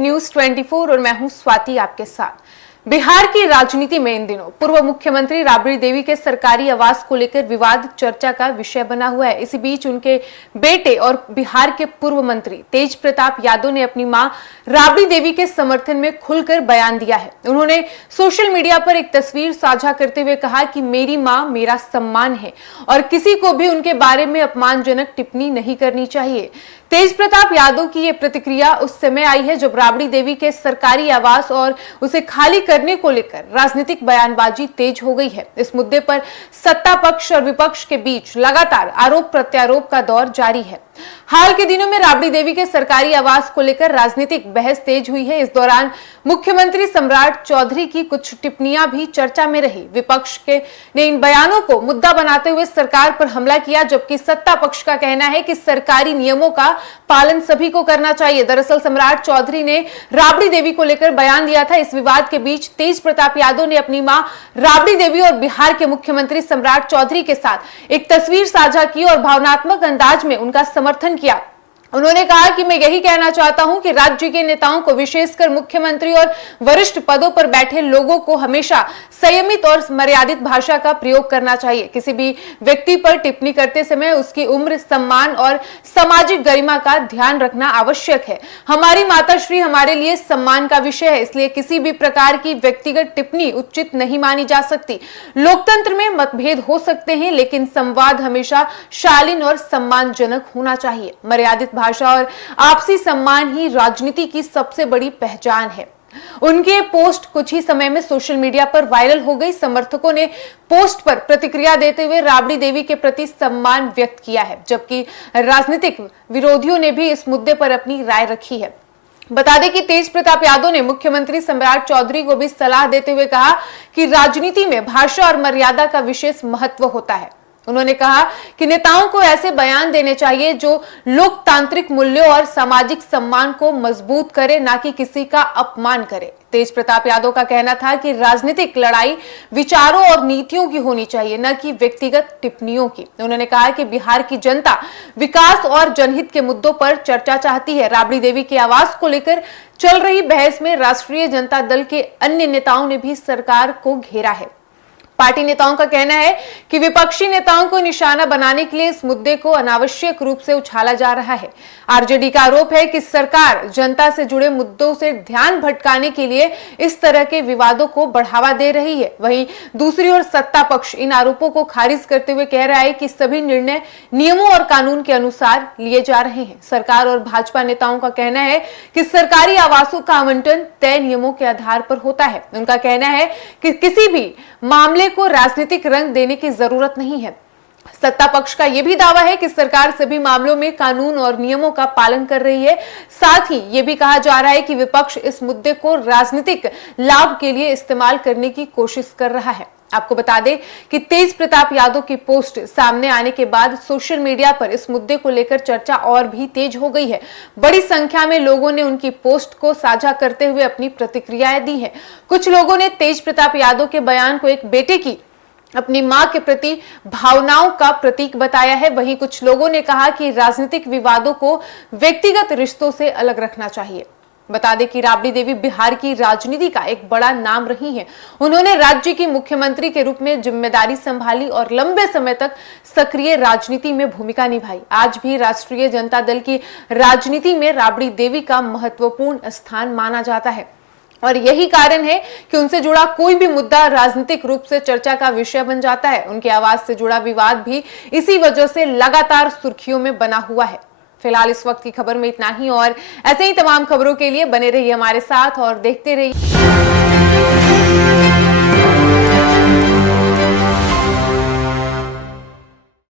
News 24 और मैं हूं स्वाति आपके साथ। बिहार की राजनीति में इन दिनों पूर्व मुख्यमंत्री राबड़ी देवी के सरकारी आवास को लेकर विवाद चर्चा का विषय बना हुआ है। इसी बीच उनके बेटे और बिहार के पूर्व मंत्री तेज प्रताप यादव ने अपनी मां राबड़ी देवी के समर्थन में खुलकर बयान दिया है। उन्होंने सोशल मीडिया पर एक तस्वीर साझा करते हुए कहा कि मेरी मां मेरा सम्मान है और किसी को भी उनके बारे में अपमानजनक टिप्पणी नहीं करनी चाहिए। तेज प्रताप यादव की ये प्रतिक्रिया उस समय आई है जब राबड़ी देवी के सरकारी आवास और उसे खाली करने को लेकर राजनीतिक बयानबाजी तेज हो गई है। इस मुद्दे पर सत्ता पक्ष और विपक्ष के बीच लगातार आरोप प्रत्यारोप का दौर जारी है। हाल के दिनों में राबड़ी देवी के सरकारी आवास को लेकर राजनीतिक बहस तेज हुई है। इस दौरान मुख्यमंत्री सम्राट चौधरी की कुछ टिप्पणियां भी चर्चा में रही। विपक्ष ने इन बयानों को मुद्दा बनाते हुए सरकार पर हमला किया, जबकि सत्ता पक्ष का कहना है कि सरकारी नियमों का पालन सभी को करना चाहिए। दरअसल सम्राट चौधरी ने राबड़ी देवी को लेकर बयान दिया था। इस विवाद के बीच तेज प्रताप यादव ने अपनी मां राबड़ी देवी और बिहार के मुख्यमंत्री सम्राट चौधरी के साथ एक तस्वीर साझा की और भावनात्मक अंदाज में उनका समर्थन किया। उन्होंने कहा कि मैं यही कहना चाहता हूं कि राज्य के नेताओं को, विशेषकर मुख्यमंत्री और वरिष्ठ पदों पर बैठे लोगों को हमेशा संयमित और मर्यादित भाषा का प्रयोग करना चाहिए। किसी भी व्यक्ति पर टिप्पणी करते समय उसकी उम्र, सम्मान और सामाजिक गरिमा का ध्यान रखना आवश्यक है। हमारी माताश्री हमारे लिए सम्मान का विषय है, इसलिए किसी भी प्रकार की व्यक्तिगत टिप्पणी उचित नहीं मानी जा सकती। लोकतंत्र में मतभेद हो सकते हैं, लेकिन संवाद हमेशा शालीन और सम्मानजनक होना चाहिए। मर्यादित भाषा और आपसी सम्मान ही राजनीति की सबसे बड़ी पहचान है। उनके पोस्ट कुछ ही समय में सोशल मीडिया पर वायरल हो गई। समर्थकों ने पोस्ट पर प्रतिक्रिया देते हुए राबड़ी देवी के प्रति सम्मान व्यक्त किया है, जबकि राजनीतिक विरोधियों ने भी इस मुद्दे पर अपनी राय रखी है। बता दें कि तेज प्रताप यादव ने मुख्यमंत्री सम्राट चौधरी को भी सलाह देते हुए कहा कि राजनीति में भाषा और मर्यादा का विशेष महत्व होता है। उन्होंने कहा कि नेताओं को ऐसे बयान देने चाहिए जो लोकतांत्रिक मूल्यों और सामाजिक सम्मान को मजबूत करे, ना कि किसी का अपमान करे। तेज प्रताप यादव का कहना था कि राजनीतिक लड़ाई विचारों और नीतियों की होनी चाहिए, न कि व्यक्तिगत टिप्पणियों की। उन्होंने कहा कि बिहार की जनता विकास और जनहित के मुद्दों पर चर्चा चाहती है। राबड़ी देवी के आवास को लेकर चल रही बहस में राष्ट्रीय जनता दल के अन्य नेताओं ने भी सरकार को घेरा है। पार्टी नेताओं का कहना है कि विपक्षी नेताओं को निशाना बनाने के लिए इस मुद्दे को अनावश्यक रूप से उछाला जा रहा है। आरजेडी का आरोप है कि सरकार जनता से जुड़े मुद्दों से ध्यान भटकाने के लिए इस तरह के विवादों को बढ़ावा दे रही है। वहीं दूसरी ओर सत्ता पक्ष इन आरोपों को खारिज करते हुए कह रहा है कि सभी निर्णय नियमों और कानून के अनुसार लिए जा रहे हैं। सरकार और भाजपा नेताओं का कहना है कि सरकारी आवासों का आवंटन तय नियमों के आधार पर होता है। उनका कहना है कि किसी भी मामले को राजनीतिक रंग देने की जरूरत नहीं है। सत्ता पक्ष का यह भी दावा है कि सरकार सभी मामलों में कानून और नियमों का पालन कर रही है। साथ ही यह भी कहा जा रहा है कि विपक्ष इस मुद्दे को राजनीतिक लाभ के लिए इस्तेमाल करने की कोशिश कर रहा है। आपको बता दें कि तेज प्रताप यादव की पोस्ट सामने आने के बाद सोशल मीडिया पर इस मुद्दे को लेकर चर्चा और भी तेज हो गई है। बड़ी संख्या में लोगों ने उनकी पोस्ट को साझा करते हुए अपनी प्रतिक्रियाएं दी हैं। कुछ लोगों ने तेज प्रताप यादव के बयान को एक बेटे की अपनी मां के प्रति भावनाओं का प्रतीक बताया है। वहीं कुछ लोगों ने कहा कि राजनीतिक विवादों को व्यक्तिगत रिश्तों से अलग रखना चाहिए। बता दें कि राबड़ी देवी बिहार की राजनीति का एक बड़ा नाम रही हैं। उन्होंने राज्य की मुख्यमंत्री के रूप में जिम्मेदारी संभाली और लंबे समय तक सक्रिय राजनीति में भूमिका निभाई। आज भी राष्ट्रीय जनता दल की राजनीति में राबड़ी देवी का महत्वपूर्ण स्थान माना जाता है और यही कारण है कि उनसे जुड़ा कोई भी मुद्दा राजनीतिक रूप से चर्चा का विषय बन जाता है। उनके आवास से जुड़ा विवाद भी इसी वजह से लगातार सुर्खियों में बना हुआ है। फिलहाल इस वक्त की खबर में इतना ही और ऐसे ही तमाम खबरों के लिए बने रहिए हमारे साथ और देखते रहिए।